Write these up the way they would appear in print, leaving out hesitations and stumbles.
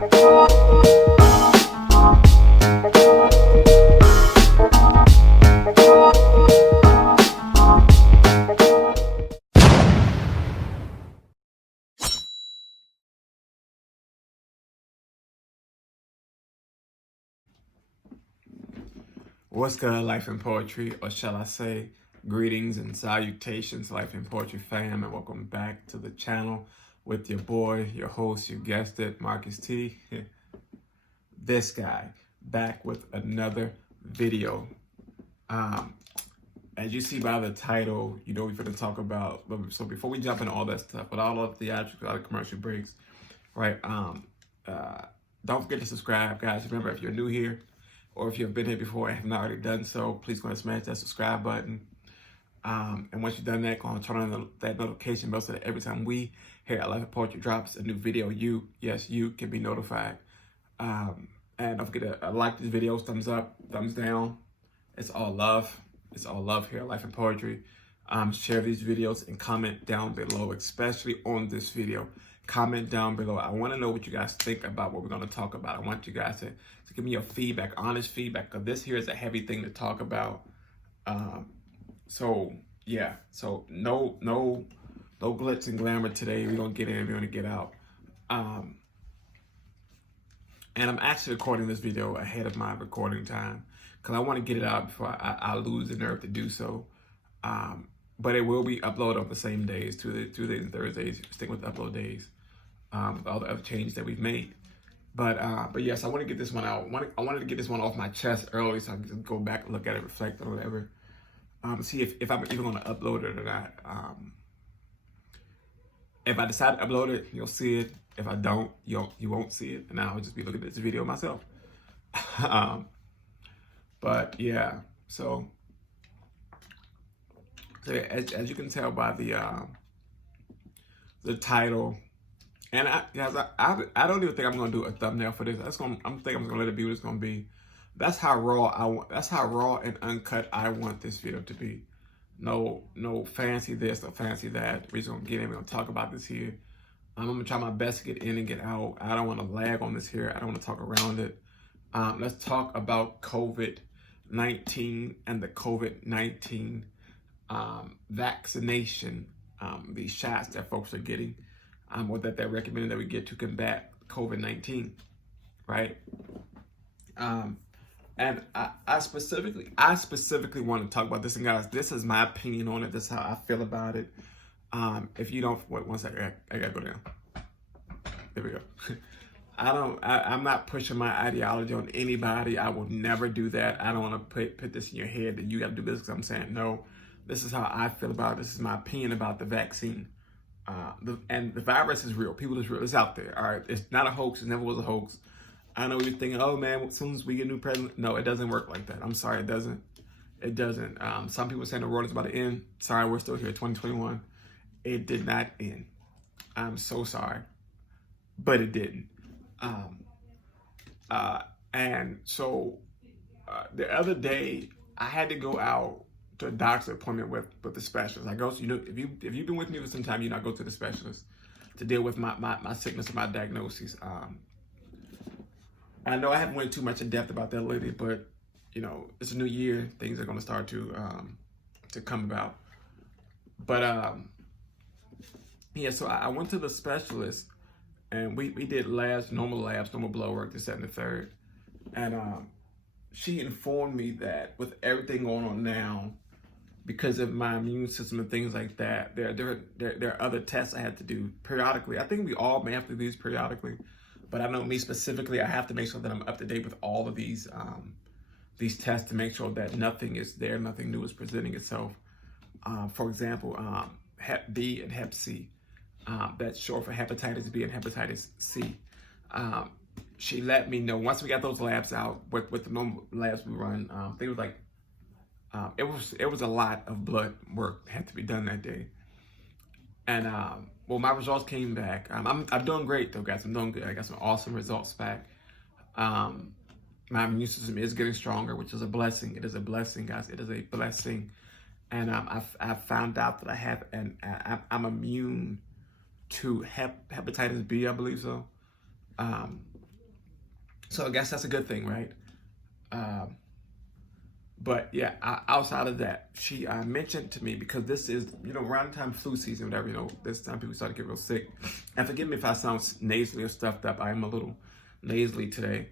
What's good, Life in Poetry, or shall I say, greetings and salutations, Life in Poetry fam, and welcome back to the channel with your boy, your host, you guessed it, Marcus T. This guy, back with another video. As you see by the title, you know we're going to talk about, so before we jump into all that stuff, with all of the theatrical, all the commercial breaks, right, don't forget to subscribe, guys. Remember, if you're new here, or if you've been here before and have not already done so, please go ahead and smash that subscribe button. And once you've done that, go on and turn on that notification bell so that every time we here at Life of Poetry drops a new video, you can be notified. And don't forget to like this video, thumbs up, thumbs down. It's all love. It's all love here at Life in Poetry. Share these videos and comment down below, especially on this video. Comment down below. I want to know what you guys think about what we're going to talk about. I want you guys to give me your feedback, honest feedback, because this here is a heavy thing to talk about. So yeah, so no glitz and glamour today. We don't get in, we want to get out. And I'm actually recording this video ahead of my recording time because I want to get it out before I lose the nerve to do so. But it will be uploaded on the same days, Tuesdays and Thursdays. Stick with the upload days. With all the other changes that we've made. But yes, I want to get this one out. I wanted to get this one off my chest early so I can just go back, look at it, reflect or whatever. See if I'm even going to upload it or not. If I decide to upload it, you'll see it. If I don't, you won't see it, and I'll just be looking at this video myself. But yeah, so as you can tell by the title. And I don't even think I'm gonna do a thumbnail for this. I'm thinking I'm gonna let it be what it's gonna be. That's how raw and uncut I want this video to be. No fancy this, no fancy that. We're just gonna get in. We're gonna talk about this here. I'm gonna try my best to get in and get out. I don't want to lag on this here. I don't want to talk around it. Let's talk about COVID-19 and the COVID-19 vaccination. These shots that folks are getting. Or that they're recommending that we get to combat COVID-19, right? And I specifically want to talk about this, and guys, this is my opinion on it. This is how I feel about it. If you don't, wait 1 second, I gotta go down. There we go. I'm not pushing my ideology on anybody. I will never do that. I don't want to put this in your head that you got to do this because I'm saying no. This is how I feel about it. This is my opinion about the vaccine. And the virus is real. People is real. It's out there. All right. It's not a hoax. It never was a hoax. I know you're thinking, oh man, as soon as we get a new president. No, it doesn't work like that. I'm sorry, it doesn't. It doesn't. Some people saying the world is about to end. Sorry, we're still here, 2021. It did not end. I'm so sorry. But it didn't. And so the other day, I had to go out to a doctor's appointment with the specialist. I go, if you've been with me for some time, I go to the specialist to deal with my sickness and my diagnoses. I know I haven't went too much in depth about that lately, but it's a new year. Things are going to start to come about. But yeah, so I went to the specialist, and we did normal blood work, this, that, and the third, and she informed me that with everything going on now, because of my immune system and things like that, there are other tests I had to do periodically. I think we all may have to do these periodically, but I know me specifically, I have to make sure that I'm up to date with all of these tests to make sure that nothing is there, nothing new is presenting itself. For example, Hep B and Hep C. That's short for hepatitis B and hepatitis C. She let me know once we got those labs out with the normal labs we run. I think it was like it was a lot of blood work that had to be done that day. And well, my results came back. I'm doing great though, guys. I'm doing good. I got some awesome results back. My immune system is getting stronger, which is a blessing. It is a blessing, guys. It is a blessing. And I found out that I have I'm immune to hepatitis B, I believe so. So I guess that's a good thing, right? But yeah, outside of that, she mentioned to me, because this is, around the time flu season, whatever, this time people start to get real sick. And forgive me if I sound nasally or stuffed up. I am a little nasally today.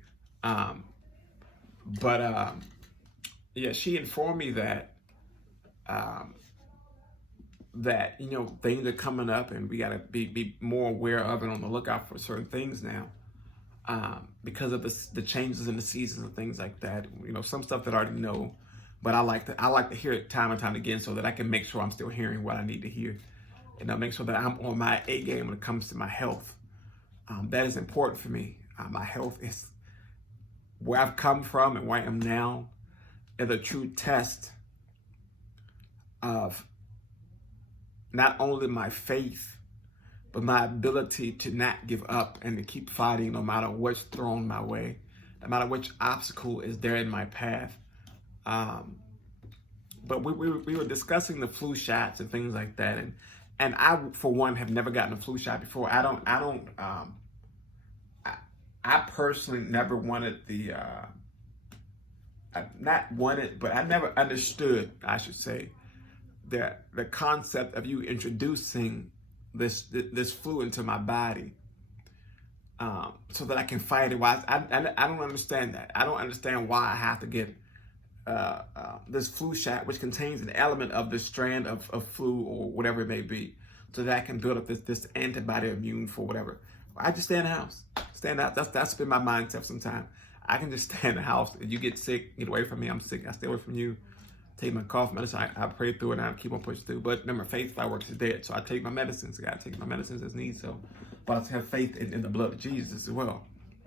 Yeah, she informed me that things are coming up, and we got to be more aware of and on the lookout for certain things now, because of the changes in the seasons and things like that. Some stuff that I already know, but I like to hear it time and time again, so that I can make sure I'm still hearing what I need to hear, and make sure that I'm on my A game when it comes to my health. That is important for me. My health is where I've come from and where I am now, is a true test of not only my faith, but my ability to not give up and to keep fighting no matter what's thrown my way, no matter which obstacle is there in my path. But we were discussing the flu shots and things like that, and I, for one, have never gotten a flu shot before. I personally never wanted not wanted, but I never understood, I should say, the concept of you introducing this flu into my body, so that I can fight it. Why I don't understand that. I don't understand why I have to get this flu shot, which contains an element of this strand of flu or whatever it may be, so that I can build up this antibody immune for whatever. I just stay in the house. Stand out. That's been my mindset sometimes. I can just stay in the house. If you get sick, get away from me. I'm sick. I stay away from you. Take my cough medicine. I pray through it, and I keep on pushing through. But remember, faith without works is dead. So I take my medicines. I got to take my medicines as needed. So, but I have faith in the blood of Jesus as well,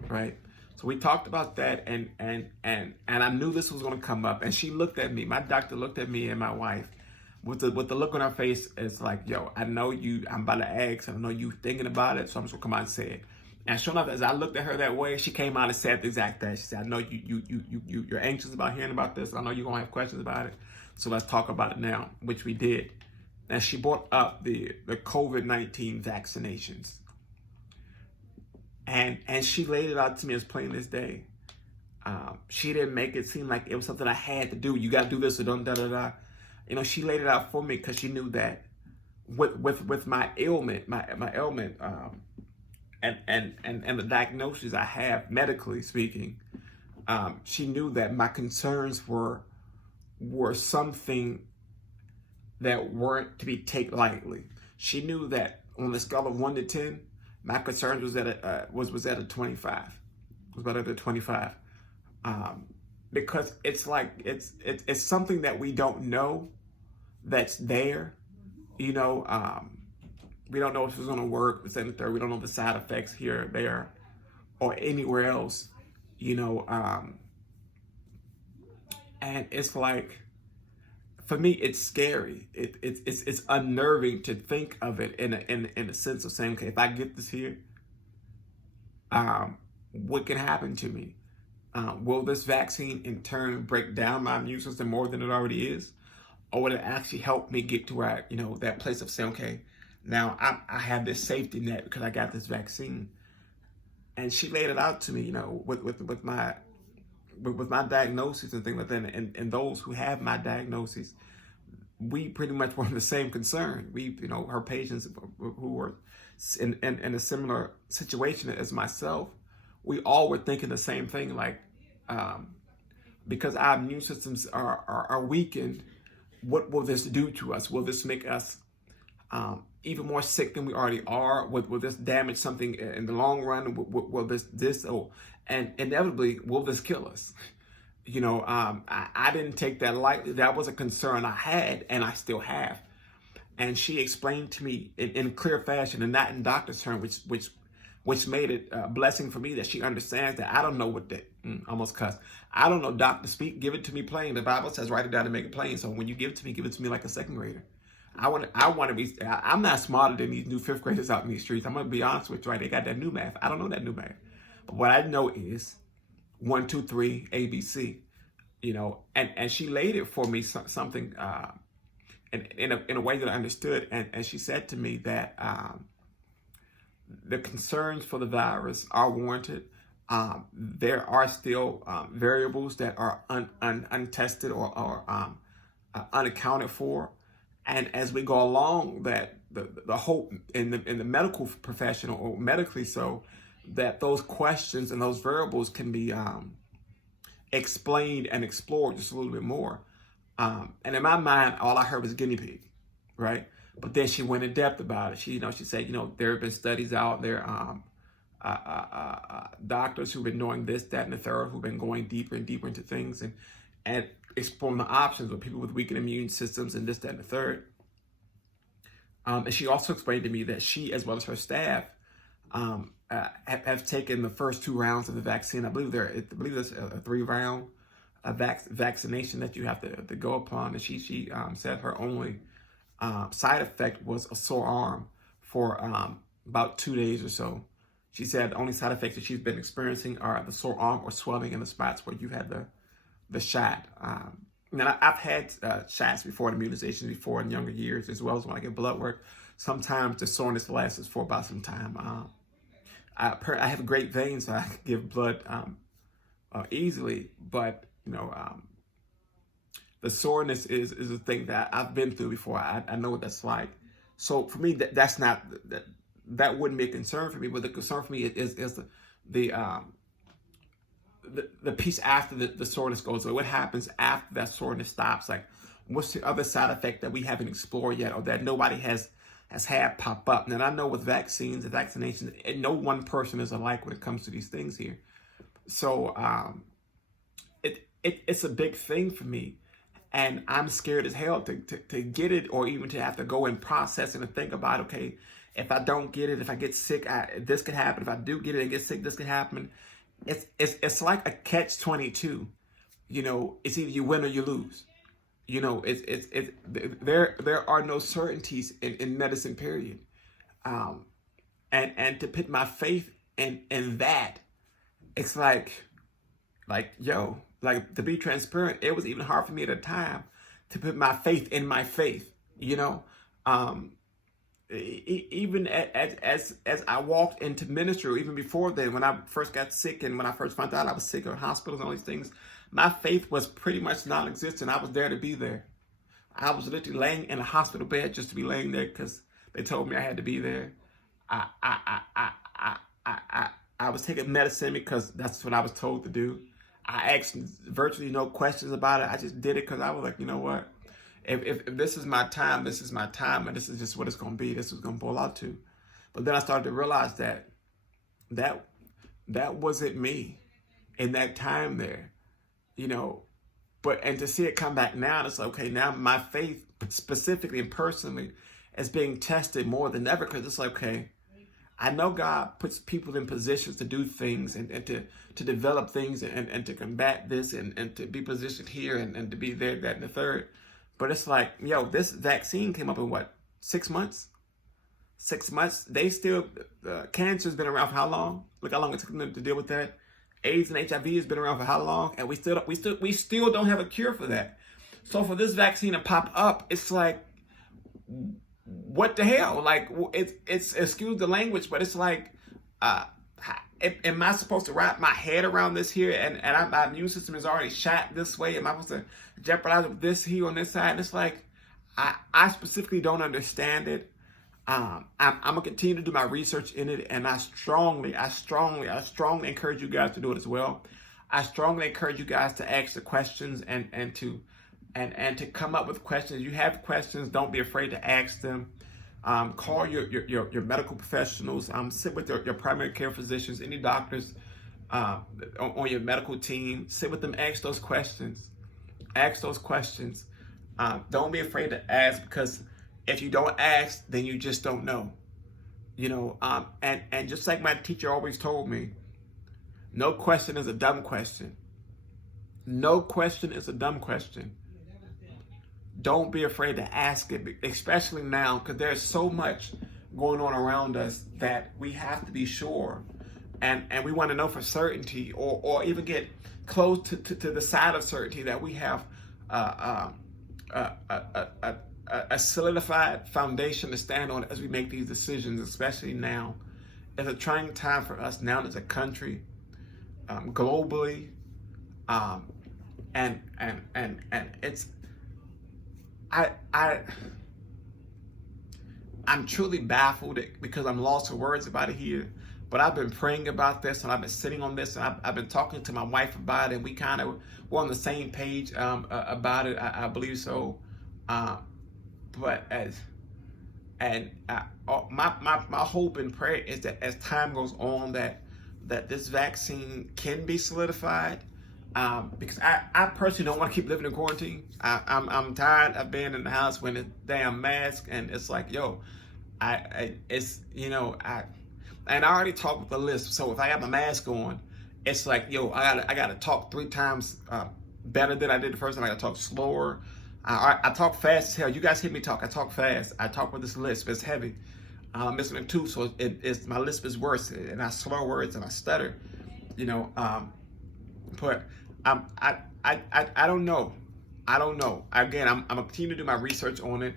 right? So we talked about that, and I knew this was going to come up. And she looked at me. My doctor looked at me and my wife with the look on her face. It's like, yo, I know you. I'm about to ask. I know you thinking about it. So I'm just gonna come out and say it. And sure enough, as I looked at her that way, she came out and said the exact thing. She said, I know you're anxious about hearing about this. I know you're going to have questions about it. So let's talk about it now, which we did. And she brought up the COVID-19 vaccinations. And she laid it out to me as plain as day. She didn't make it seem like it was something I had to do. You got to do this or don't da-da-da. She laid it out for me because she knew that with my ailment, my ailment, and the diagnosis I have, medically speaking, she knew that my concerns were something that weren't to be taken lightly. She knew that on the scale of 1 to 10, my concerns was at a 25. Was about at a 25, because it's like it's something that we don't know that's there, We don't know if it's going to work. This and the third. We don't know the side effects here, there, or anywhere else, And it's like, for me, it's scary. It's unnerving to think of it in a sense of saying, okay, if I get this here, what can happen to me? Will this vaccine in turn break down my immune system more than it already is, or will it actually help me get to where that place of saying, okay, now I have this safety net because I got this vaccine? And she laid it out to me, with my diagnosis and things like that. And those who have my diagnosis, we pretty much were in the same concern. We, her patients who were in a similar situation as myself, we all were thinking the same thing, like, because our immune systems are weakened, what will this do to us? Will this make us even more sick than we already are? Will this damage something in the long run? Will and inevitably, will this kill us? I didn't take that lightly. That was a concern I had, and I still have. And she explained to me in clear fashion, and not in doctor's terms, which made it a blessing for me, that she understands that I don't know what that, almost cuss. I don't know doctor speak. Give it to me plain. The Bible says write it down and make it plain. So when you give it to me like a second grader. I want to be. I'm not smarter than these new fifth graders out in these streets. I'm gonna be honest with you. Right? They got that new math. I don't know that new math. But what I know is 1, 2, 3, ABC. And she laid it for me something in a way that I understood. And she said to me that the concerns for the virus are warranted. There are still variables that are untested or unaccounted for, and as we go along, that the hope in the medical profession, or medically so, that those questions and those variables can be explained and explored just a little bit more. And in my mind, all I heard was guinea pig, right? But then she went in depth about it. She said, there have been studies out there, doctors who've been knowing this, that, and the third, who've been going deeper and deeper into things and exploring the options with people with weakened immune systems and this, that, and the third. And she also explained to me that she, as well as her staff, have taken the first 2 rounds of the vaccine. I believe there's a 3-round vaccination that you have to go upon. And she said her only side effect was a sore arm for about 2 days or so. She said the only side effects that she's been experiencing are the sore arm or swelling in the spots where you had the shot. Now, I've had shots before, immunizations before in younger years, as well as when I get blood work. Sometimes the soreness lasts for about some time. I have great veins, so I can give blood easily, but the soreness is a thing that I've been through before. I know what that's like. So for me, that's not that wouldn't be a concern for me. But the concern for me is the piece after the soreness goes away. What happens after that soreness stops? Like, what's the other side effect that we haven't explored yet, or that nobody has had pop up? And I know with vaccines and vaccinations, no one person is alike when it comes to these things here. So it's a big thing for me, and I'm scared as hell to get it, or even to have to go and process and to think about, okay, if I don't get it, if I get sick, this could happen. If I do get it and get sick, this could happen. It's like a catch-22. It's either you win or you lose. There are no certainties in medicine, period. And to put my faith in that, it's like to be transparent, it was even hard for me at the time to put my faith in my faith. Even as I walked into ministry, or even before then, when I first got sick and when I first found out I was sick, or hospitals and all these things, my faith was pretty much non-existent. I was there to be there. I was literally laying in a hospital bed just to be laying there because they told me I had to be there. I was taking medicine because that's what I was told to do. I asked virtually no questions about it. I just did it because I was like, you know what? If this is my time, this is my time, and this is just what it's going to be. This is going to boil out to. But then I started to realize that wasn't me in that time there, and to see it come back now, it's like, okay, now my faith specifically and personally is being tested more than ever, because it's like, okay, I know God puts people in positions to do things and to develop things and to combat this and to be positioned here and to be there, that, and the third. But it's like, this vaccine came up in 6 months? 6 months. They still, cancer's been around for how long? Look how long it took them to deal with that. AIDS and HIV has been around for how long? And we still don't have a cure for that. So for this vaccine to pop up, it's like, what the hell? Like, it's excuse the language, but it's like, am I supposed to wrap my head around this here? And my immune system is already shot this way. Am I supposed to jeopardize with this here on this side? And it's like, I specifically don't understand it. I'm gonna continue to do my research in it, and I strongly encourage you guys to do it as well. I strongly encourage you guys to ask the questions and to come up with questions. You have questions, don't be afraid to ask them. Call your medical professionals. Sit with your primary care physicians, any doctors on your medical team. Sit with them, ask those questions. Don't be afraid to ask, because if you don't ask, then you just don't know. And just like my teacher always told me, no question is a dumb question. No question is a dumb question. Don't be afraid to ask it, especially now, because there's so much going on around us that we have to be sure, and we want to know for certainty, or even get close to the side of certainty that we have a solidified foundation to stand on as we make these decisions, especially now. It's a trying time for us now as a country. globally, and it's I'm truly baffled because I'm lost for words about it here. But I've been praying about this, and I've been sitting on this, and I've been talking to my wife about it, and we kind of were on the same page about it. I believe so. But my hope and prayer is that as time goes on, that this vaccine can be solidified. Because I personally don't want to keep living in quarantine. I'm tired of being in the house with a damn mask, and it's like, yo, it's, you know, and I already talked with the list. So if I have my mask on, it's like, yo, I gotta talk 3 times better than I did the first time. I gotta talk slower. I talk fast as hell. You guys hear me talk. I talk fast. I talk with this lisp. It's heavy. I'm missing a tooth, so it's my lisp is worse, and I slur words and I stutter. You know, but I don't know. I don't know. Again, I'm gonna continue to do my research on it.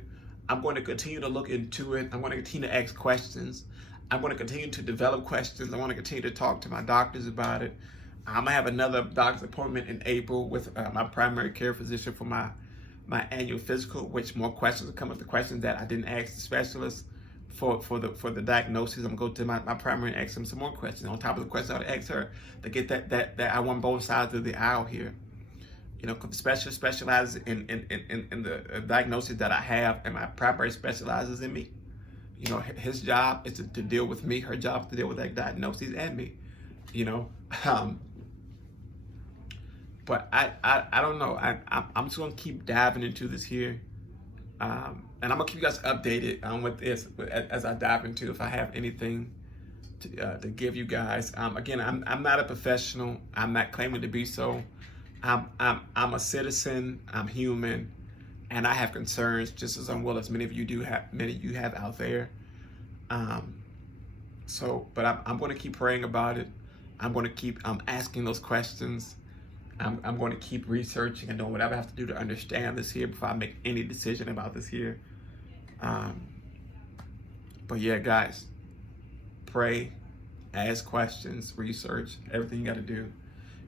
I'm going to continue to look into it. I'm going to continue to ask questions. I'm going to continue to develop questions. I want to continue to talk to my doctors about it. I'm gonna have another doctor's appointment in April with my primary care physician for my annual physical, which more questions will come up. The questions that I didn't ask the specialist for the diagnosis, I'm gonna go to my primary and ask them some more questions on top of the questions I asked her to get that I want both sides of the aisle here. You know, the specialist specializes in the diagnosis that I have, and my primary specializes in me. You know, his job is to deal with me. Her job is to deal with that diagnosis and me. You know, but I don't know. I'm just gonna keep diving into this here, and I'm gonna keep you guys updated with this as I dive into. If I have anything to give you guys, again, I'm not a professional. I'm not claiming to be so. I'm a citizen. I'm human, and I have concerns just as well as many of you have out there. But I'm going to keep praying about it. I'm going to keep asking those questions. I'm going to keep researching and doing whatever I have to do to understand this here before I make any decision about this here. But yeah, guys, pray, ask questions, research, everything you got to do.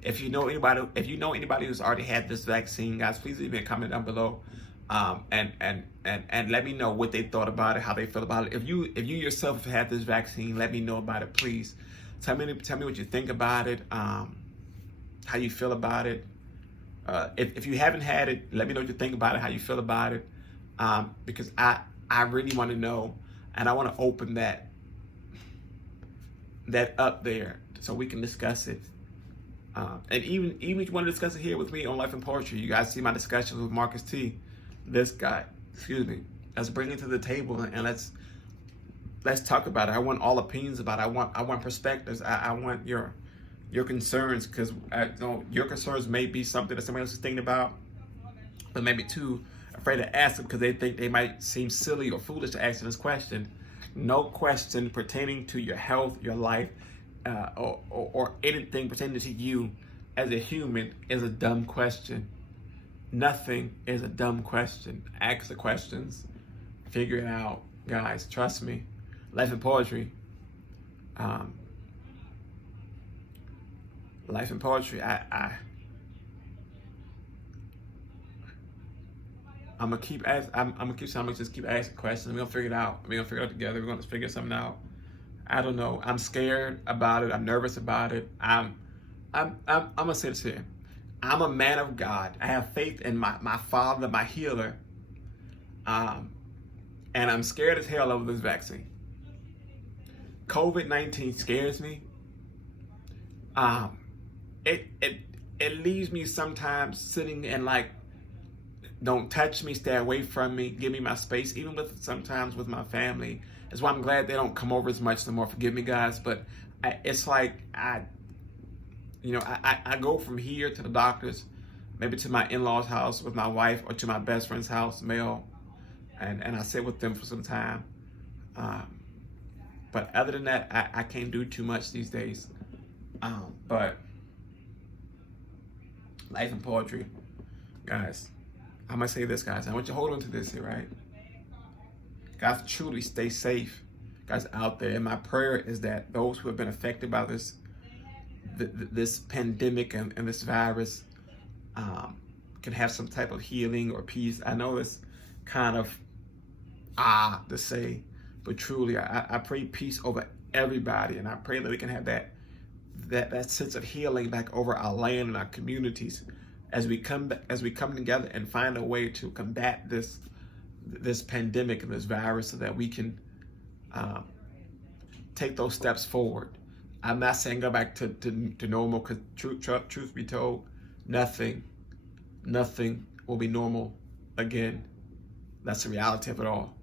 If you know anybody who's already had this vaccine, guys, please leave me a comment down below, and let me know what they thought about it, how they feel about it. If you yourself have had this vaccine, let me know about it, please. Tell me what you think about it, how you feel about it. If you haven't had it, let me know what you think about it, how you feel about it, because I really want to know, and I want to open that up there so we can discuss it. And even if you want to discuss it here with me on Life and Poetry, you guys see my discussions with Marcus T. This guy, let's bring it to the table and let's talk about it. I want all opinions about it. I want perspectives. I want your concerns, because your concerns may be something that somebody else is thinking about, but maybe too afraid to ask them because they think they might seem silly or foolish to ask this question. No question pertaining to your health, your life, or anything pertaining to you as a human is a dumb question. Nothing is a dumb question. Ask the questions, figure it out, guys. Trust me. Life and Poetry. Life and Poetry. I'm gonna keep just keep asking questions. We're gonna figure it out. We're gonna figure it out together. We're gonna figure something out. I don't know. I'm scared about it. I'm nervous about it. I'm gonna say this here. I'm a man of God. I have faith in my Father, my healer. And I'm scared as hell over this vaccine. COVID-19 scares me. It leaves me sometimes sitting and like, don't touch me, stay away from me, give me my space, even sometimes with my family. That's why I'm glad they don't come over as much no more. Forgive me, guys, but it's like I go from here to the doctor's, maybe to my in-laws' house with my wife, or to my best friend's house, Mel, and I sit with them for some time. But other than that, I can't do too much these days. But Life and Poetry, guys, I'm gonna say this, guys. I want you to hold on to this here, right? Guys, truly stay safe, guys, out there. And my prayer is that those who have been affected by this this pandemic and this virus can have some type of healing or peace. I know it's kind of to say, but truly, I pray peace over everybody, and I pray that we can have that sense of healing back over our land and our communities as we come together and find a way to combat this pandemic and this virus, so that we can take those steps forward. I'm not saying go back to normal, because truth be told, nothing will be normal again. That's the reality of it all.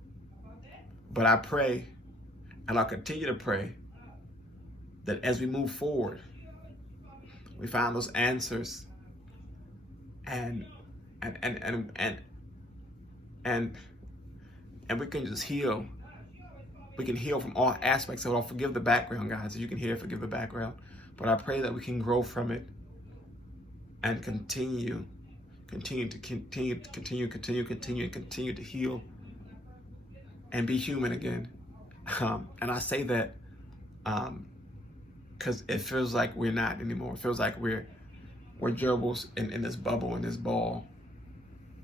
But I pray, and I'll continue to pray, that as we move forward, we find those answers, and we can just heal. We can heal from all aspects of it all. Forgive the background, guys. As you can hear, forgive the background. But I pray that we can grow from it and continue to heal and be human again. And I say that because it feels like we're not anymore. It feels like we're gerbils in this bubble, in this ball,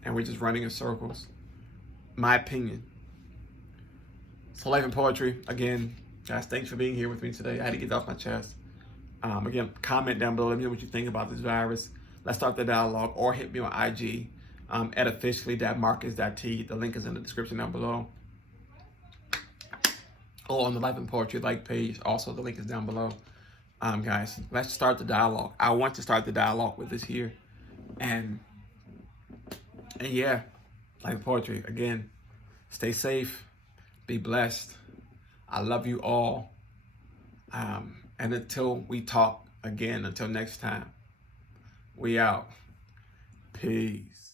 and we're just running in circles. My opinion. So Life and Poetry, again, guys, thanks for being here with me today. I had to get it off my chest. Again, comment down below. Let me know what you think about this virus. Let's start the dialogue, or hit me on IG at officially.marcus.t. The link is in the description down below. Or on the Life and Poetry like page. Also, the link is down below. Guys, let's start the dialogue. I want to start the dialogue with this here. And yeah, Life and Poetry, again, stay safe. Be blessed. I love you all. And until we talk again, until next time, we out. Peace.